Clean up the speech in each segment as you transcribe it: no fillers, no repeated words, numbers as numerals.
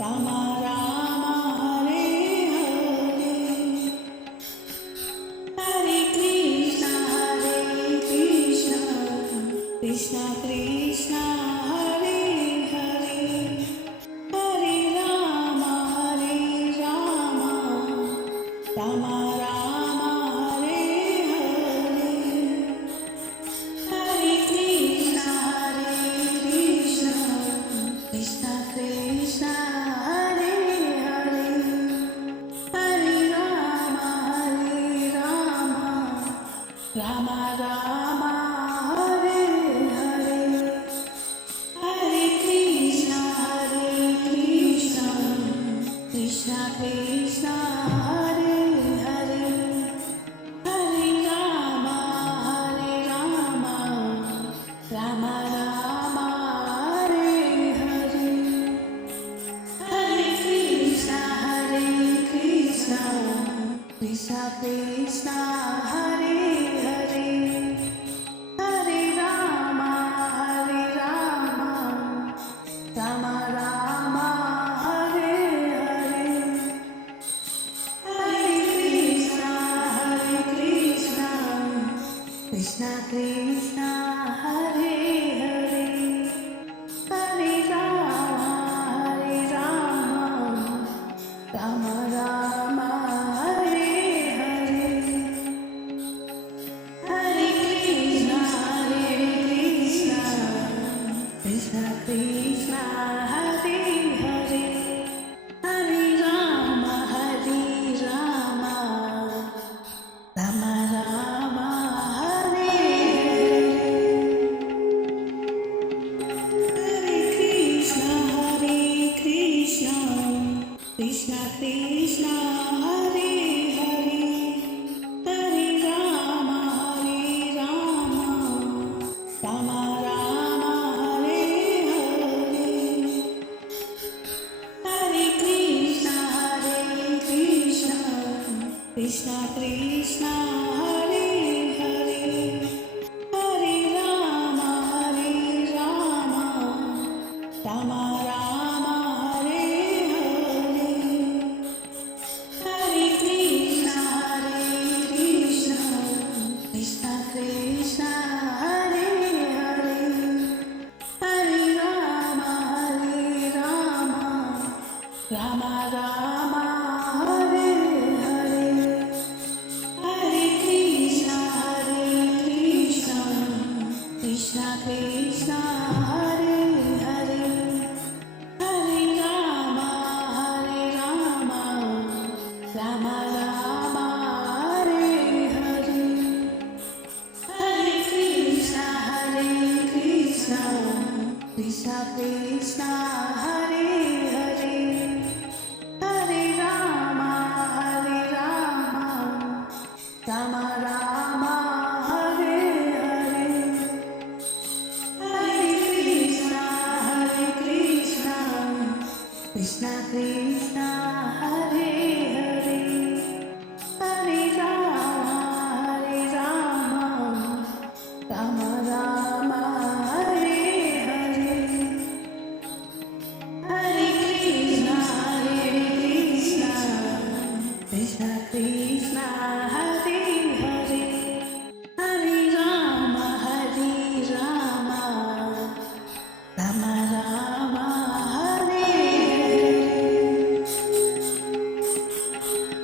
Rama Rama Hare Hare Hare Krishna Krishna Krishna Hare Hare Hare Rama Rama Rama Hare Hare Hare Krishna Krishna Krishna Hare Hare Hare Rama Rama Rama Hare Hare Hare Krishna Krishna Krishna Hare Hare Hare Rama Rama Rama Hare Hare Hare Krishna Krishna Krishna Hare Hare Hare Rama Rama Rama Hare Hare Hare Krishna Krishna Krishna Hare Hare Hare Rama Rama Rama Hare Hare Hare Krishna Krishna Krishna Hare Hare Hare Rama Rama Rama Hare Hare Krishna Krishna Krishna Hare Hare Hare Rama Rama Rama Hare Hare Hare Krishna Krishna Krishna Hare Hare Hare Rama Rama Rama Hare Hare Hare Krishna Krishna Krishna Hare Hare Hare Rama Rama Rama Hare Hare Hare Krishna Krishna Krishna Hare Hare Hare Rama Rama Rama Hare Hare Hare Krishna Krishna Krishna Hare Hare Hare Rama Rama Rama Hare Hare Hare Krishna Krishna Krishna Hare Hare Hare Rama Rama Hare Hare Hare Krishna Krishna Krishna Hare Hare Hare Rama Rama Rama Hare Hare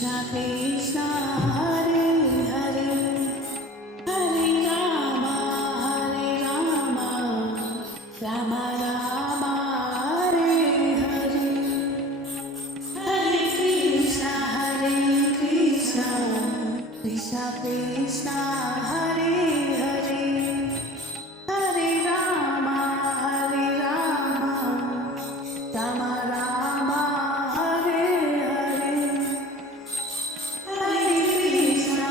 Krishna Krishna Hare Hare Hare Rama Rama Rama Hare Hare Hare Krishna Krishna Krishna Hare Hare Hare Rama Rama Rama Hare Hare Hare Krishna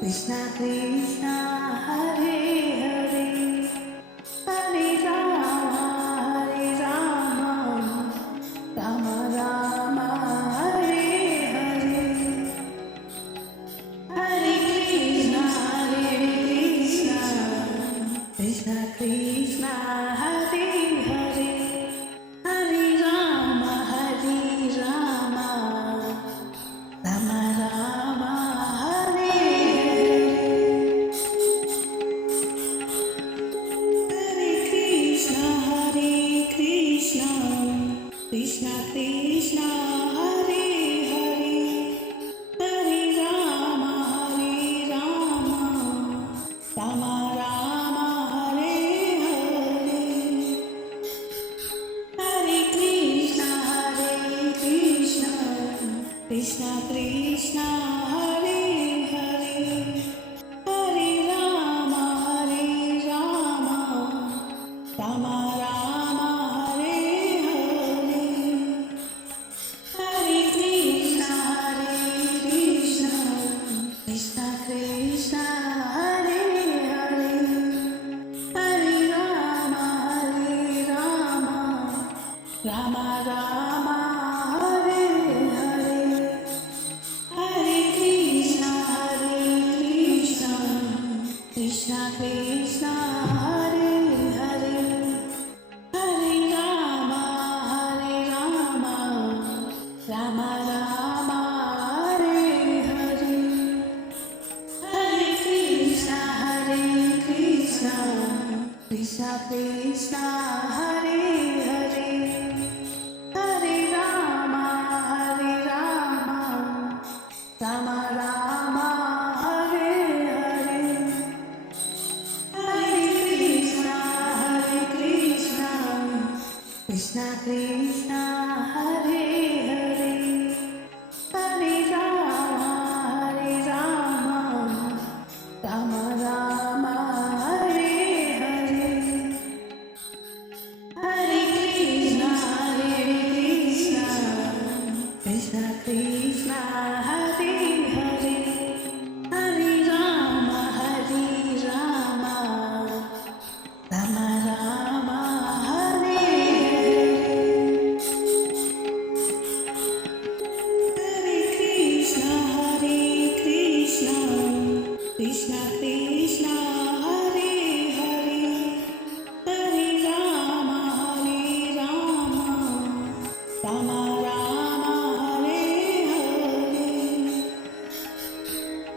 Krishna Krishna Hare Hare Hare Rama Rama Rama Hare Hare Hare Krishna Krishna Krishna Hare Hare Hare Rama Rama Rama Hare Hare Krishna Krishna Krishna Hare Hare Hare Rama Rama Rama Hare Hare Hare Krishna Krishna Krishna Hare Hare Hare Rama Rama Rama Hare Hare Hare Krishna Krishna Krishna Hare Hare Hare Rama Rama Rama Hare Hare Hare Krishna Krishna Krishna Hare Hare Hare Rama Rama Rama Hare Hare Hare Krishna Krishna Krishna Hare Hare Hare Rama Rama Rama Hare Hare Hare Krishna Krishna Krishna Hare Hare Hare Rama Rama Rama Hare Hare Hare Krishna Krishna Krishna Hare Hare Hare Rama Rama Rama Hare Hare Krishna Krishna Krishna Hare Hare Hare Rama Rama Rama Hare Hare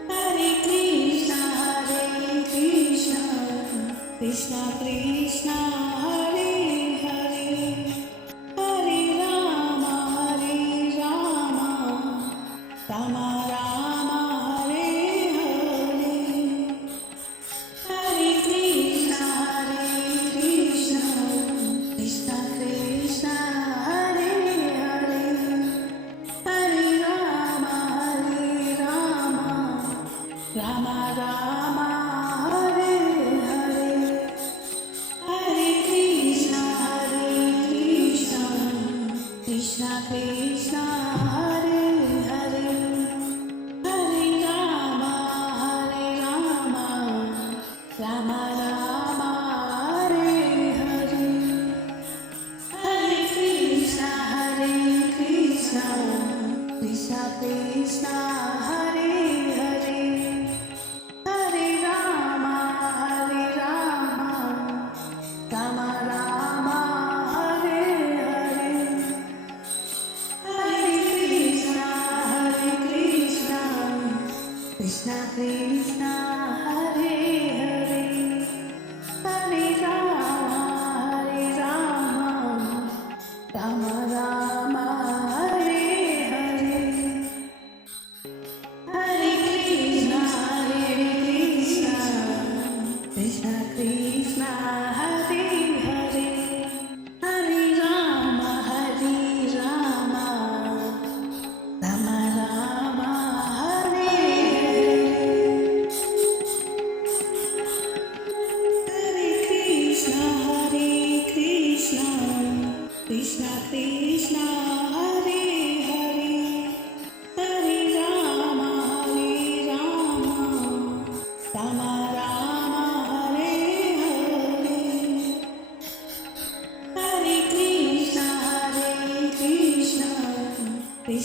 Hare Krishna Krishna Krishna Hare Hare Hare Rama Rama Rama Hare Hare Hare Krishna Krishna Krishna Hare Hare Hare Rama Rama Rama Hare Hare Hare Krishna Krishna Krishna Hare Hare Hare Rama Rama Rama Hare Hare Hare Krishna Krishna Krishna Hare Hare Hare Rama Rama Rama Hare Hare Hare Krishna Krishna Krishna Hare Hare Hare Rama Rama Rama Hare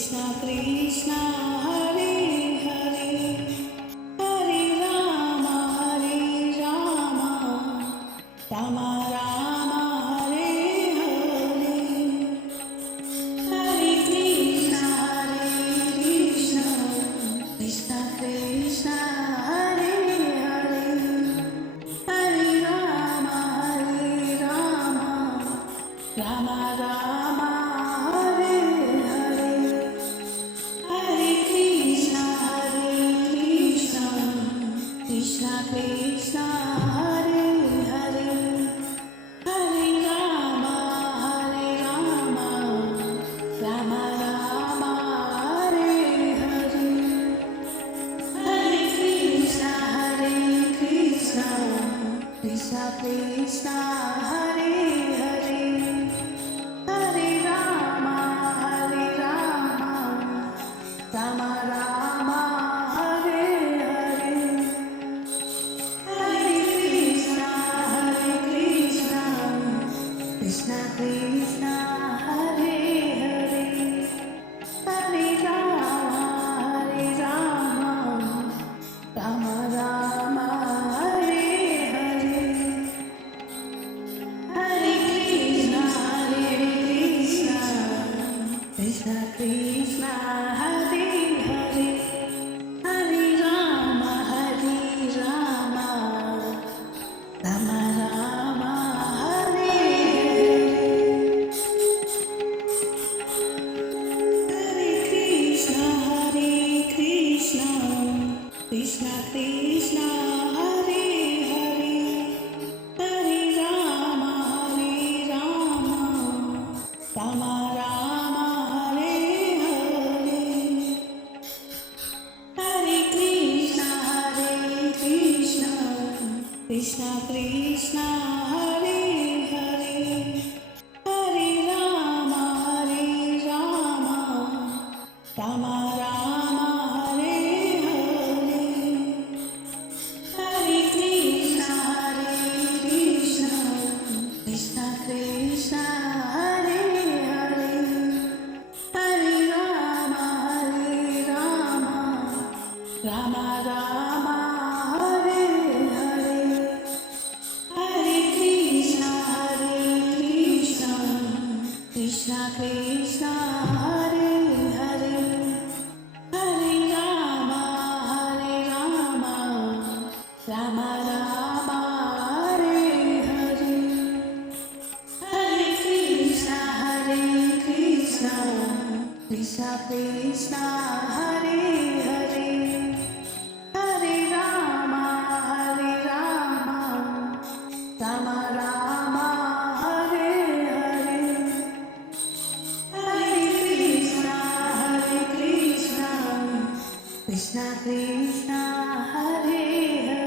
Krishna Krishna Hare Hare Hare Rama Rama Rama Hare Hare Hare Krishna Krishna Krishna Hare Hare Hare Rama Rama Rama Hare Hare Hare Krishna Krishna Krishna Hare Hare Hare Rama Rama Rama Hare Hare Hare Krishna Krishna Krishna Hare Hare Hare Rama Rama Rama Hare Hare Hare Krishna Krishna Krishna Hare Hare Hare Rama Rama Rama Hare Hare Hare Krishna Krishna Krishna Hare Hare Hare Rama Rama Rama Hare Hare Krishna Krishna Krishna Hare Hare Hare Rama Rama Rama Hare Hare Hare Krishna Krishna Krishna Hare Hare Hare Rama Rama Rama Hare Hare Hare Krishna Krishna Krishna Hare Hare Hare Rama Rama Rama Hare Hare Hare Krishna Krishna Krishna Hare Hare Hare Rama Rama Rama Hare Hare Hare Krishna Krishna Krishna Hare Hare Hare Rama Rama Rama Hare Hare Hare Krishna Krishna Krishna Hare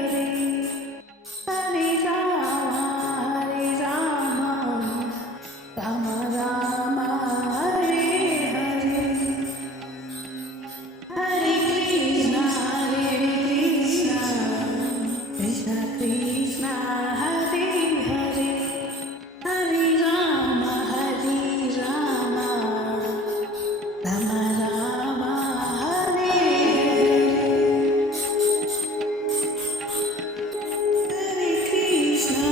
Hare Hare Rama Rama Rama Hare Hare Hare Krishna Krishna Krishna Hare Hare Hare Rama Rama Rama Hare Hare Krishna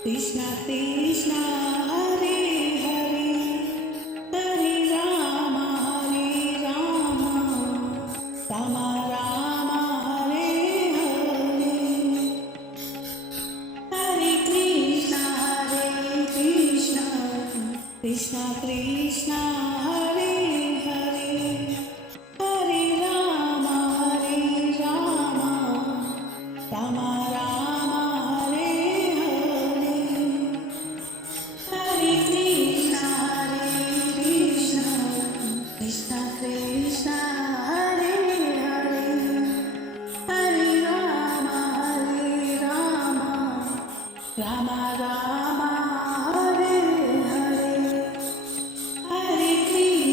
Krishna Krishna Hare Hare Hare Rama Rama Rama Hare Hare Hare Krishna Krishna Krishna Hare Hare Hare Rama Rama Rama Hare Hare Hare Krishna Krishna Krishna Hare Hare Hare Rama Rama Rama Hare Hare Hare Krishna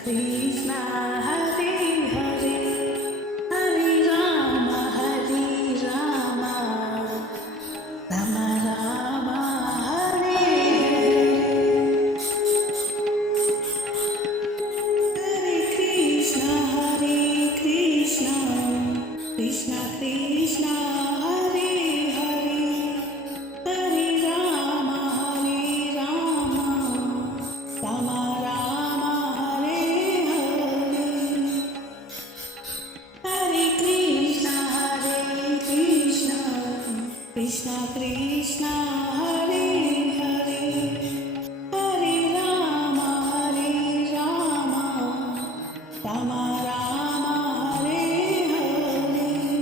Krishna, Hare Hare, Hare Rama, Rama Rama, Hare Hare, Hare Krishna, Krishna Krishna, Hare Hare, Hare Rama, Rama Rama, Hare Hare, Hare Krishna, Krishna Krishna, Hare Hare, Hare Rama, Rama Rama, Hare Hare,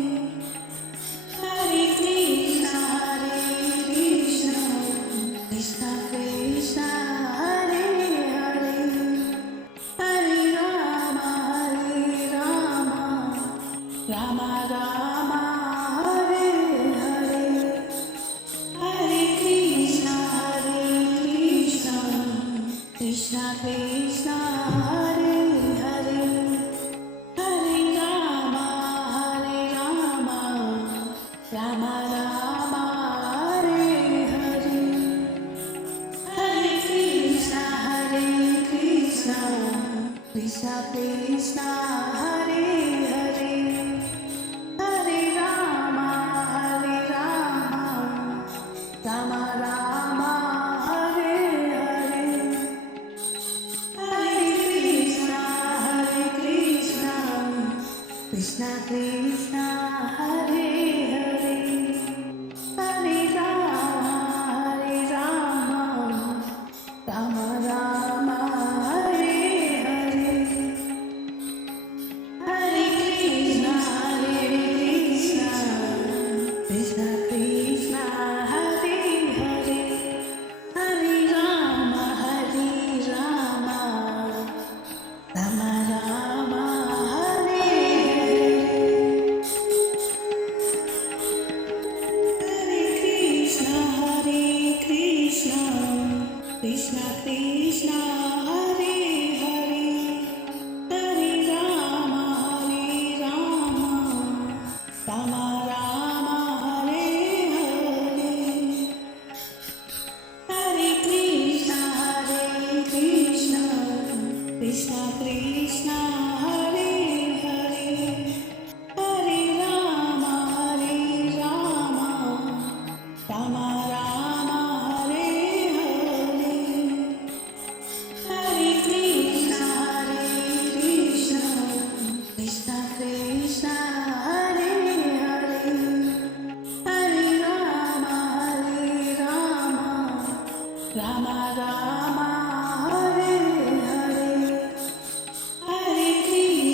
Hare Krishna, Krishna Krishna, Hare Hare, Hare Rama, Rama Rama, Hare Hare, Hare Krishna, Krishna Krishna, Hare Hare, Hare Rama, Rama Rama, Hare Hare, Hare Krishna, Krishna Krishna, Hare Hare, Hare Rama, Rama Rama, Hare Hare, Hare Krishna, Krishna Krishna, Hare Hare, Hare Rama, Rama Rama, Hare Hare, Hare Krishna, Krishna Krishna, Hare Hare, Hare Rama, Rama Rama, Hare Hare, Hare Krishna, Krishna Krishna, Hare Hare, Hare Rama, Rama Rama, Hare Hare, Hare Krishna, Krishna Krishna, Hare Hare, Hare Rama, Rama Rama, Hare Hare, Hare Krishna, Krishna Krishna, Hare Hare, Hare Rama, Rama Rama, Hare Hare, Hare Krishna.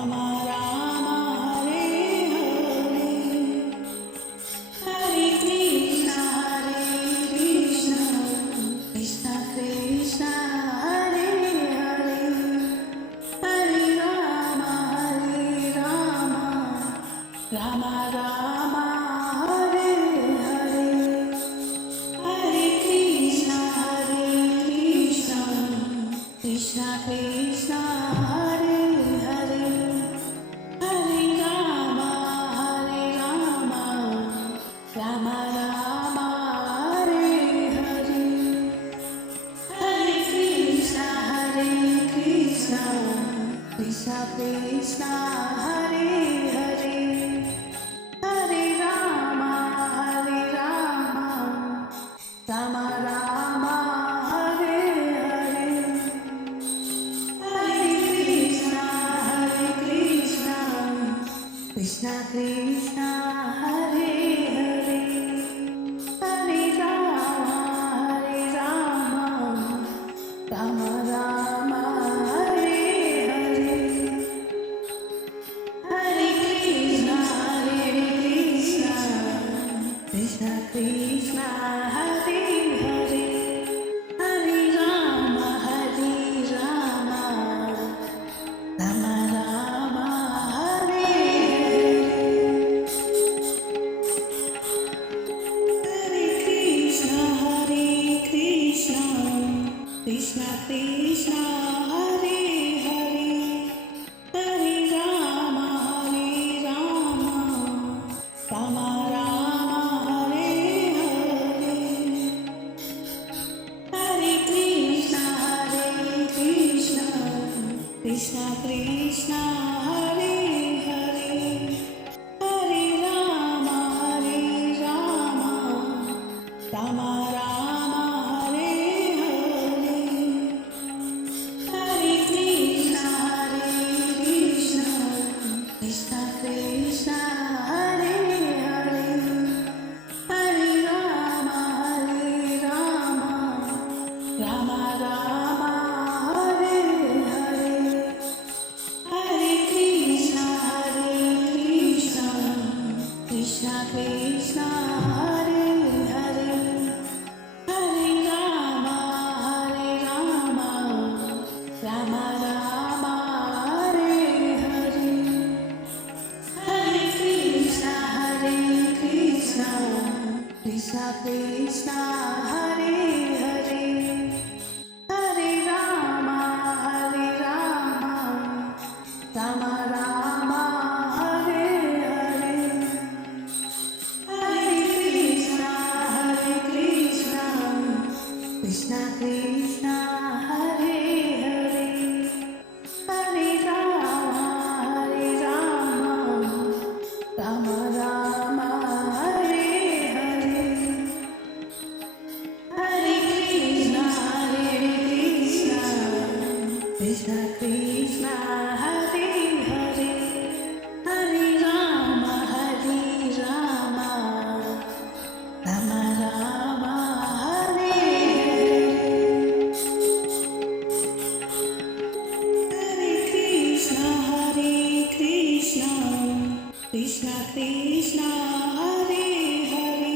Rama Rama Hare Hare Hare Krishna Krishna Krishna Hare Hare Hare Rama Rama Rama Hare Hare Hare Krishna Krishna Krishna Hare Hare Hare Rama Rama Rama Hare Hare Hare Krishna Krishna Krishna Hare Hare Hare Rama Rama Rama Hare Hare Hare Krishna Krishna Krishna Hare Hare Hare Rama Rama Rama Hare Hare Hare Krishna Krishna Krishna Hare Hare Hare Rama Rama Rama Hare Hare Krishna Krishna Krishna Hare Hare Hare Rama Rama Rama Hare Hare Hare Krishna Krishna Krishna Hare Hare Hare Rama Rama Rama Hare Hare Hare Krishna Krishna Krishna Hare Hare Hare Rama Rama Rama Hare Hare Hare Krishna Krishna Krishna Hare Hare Hare Rama Rama Rama Hare Hare Hare Krishna Krishna Krishna Hare Hare Hare Rama Rama Rama Hare Hare Hare Krishna Krishna Krishna Hare Hare Hare Rama Rama Rama Hare Hare Hare Krishna Krishna Krishna Hare Hare Hare Rama Rama Rama Hare Hare Krishna Krishna Krishna Hare Hare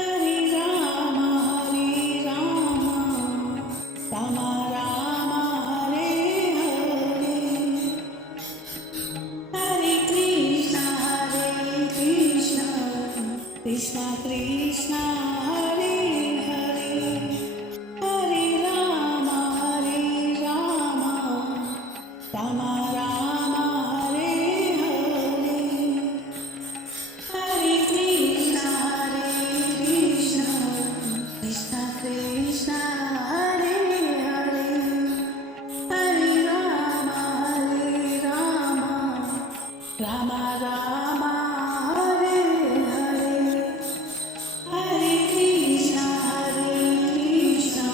Hare Rama Rama Rama Hare Hare Hare Krishna Krishna Krishna Hare Hare Hare Rama Rama Rama Hare Hare Hare Krishna Krishna Krishna Hare Hare Hare Rama Rama Rama Hare Hare Hare Krishna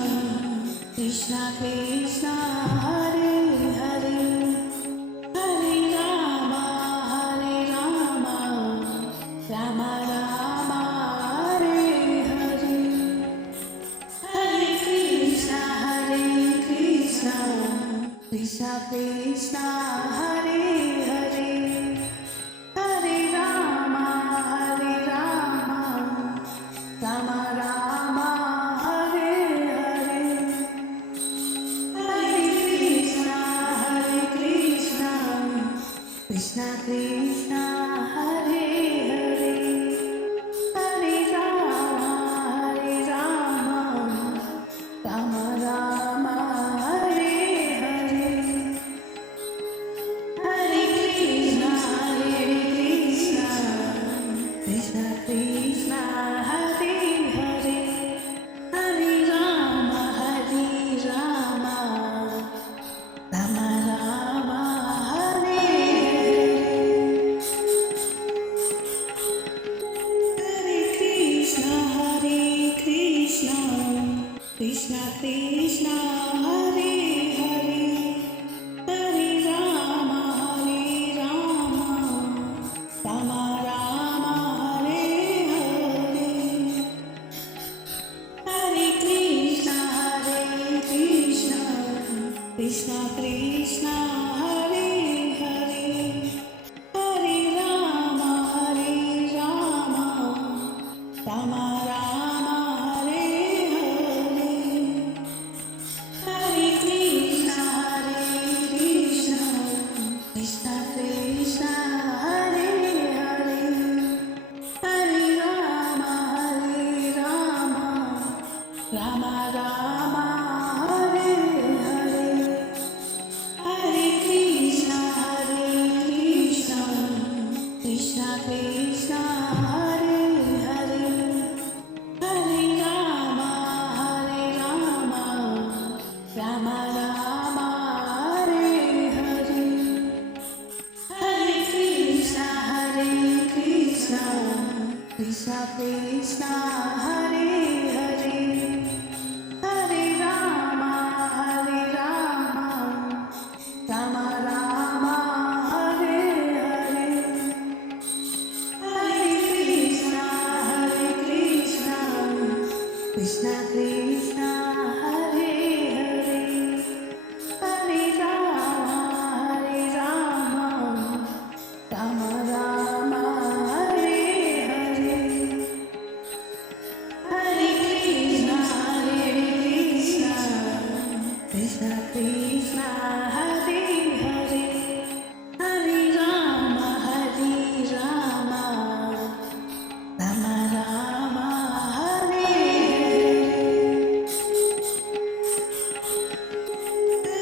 Krishna Krishna Hare Hare Hare Rama Rama Rama Hare Hare Hare Krishna Krishna Krishna Hare Krishna Krishna Hare Hare Hare Rama Rama Rama Hare Hare Hare Krishna Krishna Krishna Hare Hare Hare Rama Rama Rama Hare Hare Krishna Krishna Krishna Hare Hare Hare Rama Rama Rama Hare Hare Hare Krishna Krishna Krishna Hare Hare Hare Rama Rama Rama Hare Hare Hare Krishna Krishna Krishna Hare Hare Hare Rama Rama Rama Hare Hare Hare Krishna Krishna Krishna Hare Hare Hare Rama Rama Rama Hare Hare Hare Krishna Krishna Krishna Hare Hare Hare Rama Rama Rama Hare Hare Hare Krishna Krishna Krishna Hare Hare Hare Rama Rama Hare Hare Hare Krishna Krishna Krishna Hare Hare Hare Rama Rama Rama Hare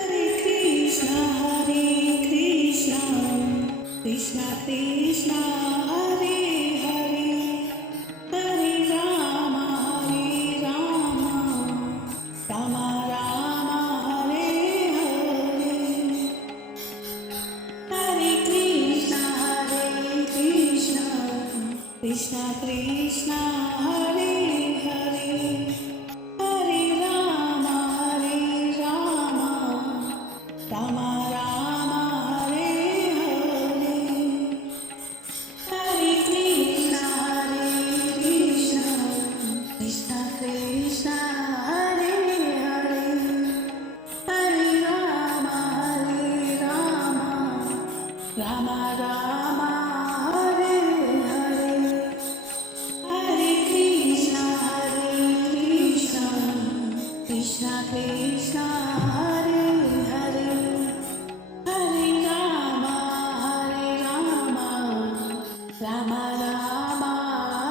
Hare Krishna Krishna Krishna Hare Hare Hare Rama Rama Rama Hare Hare Hare Krishna Krishna Krishna Hare Hare Hare Rama Rama Rama Hare Hare Hare Krishna Krishna Krishna Hare Hare Hare Rama Rama Rama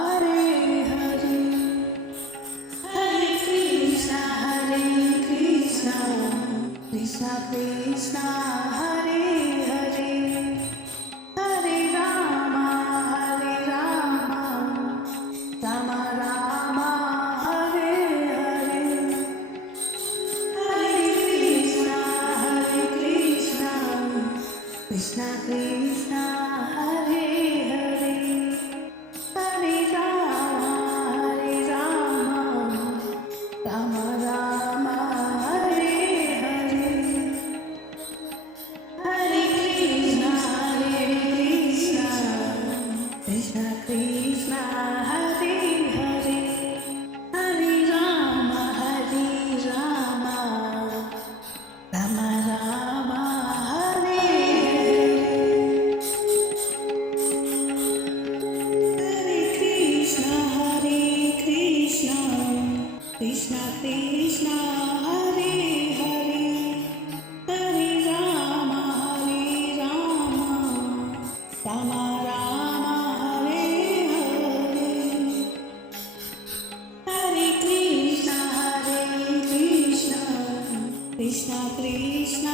Hare Hare Hare Krishna Krishna Krishna Hare Hare Hare Rama Rama Rama Hare Hare Hare Krishna Krishna Krishna Hare Hare Hare Rama Rama Rama Hare Hare Hare Krishna Krishna Krishna Hare Hare Hare Rama Rama Rama Hare Hare Hare Krishna Krishna Krishna Hare Hare Hare Rama Rama Rama Hare Hare Krishna Krishna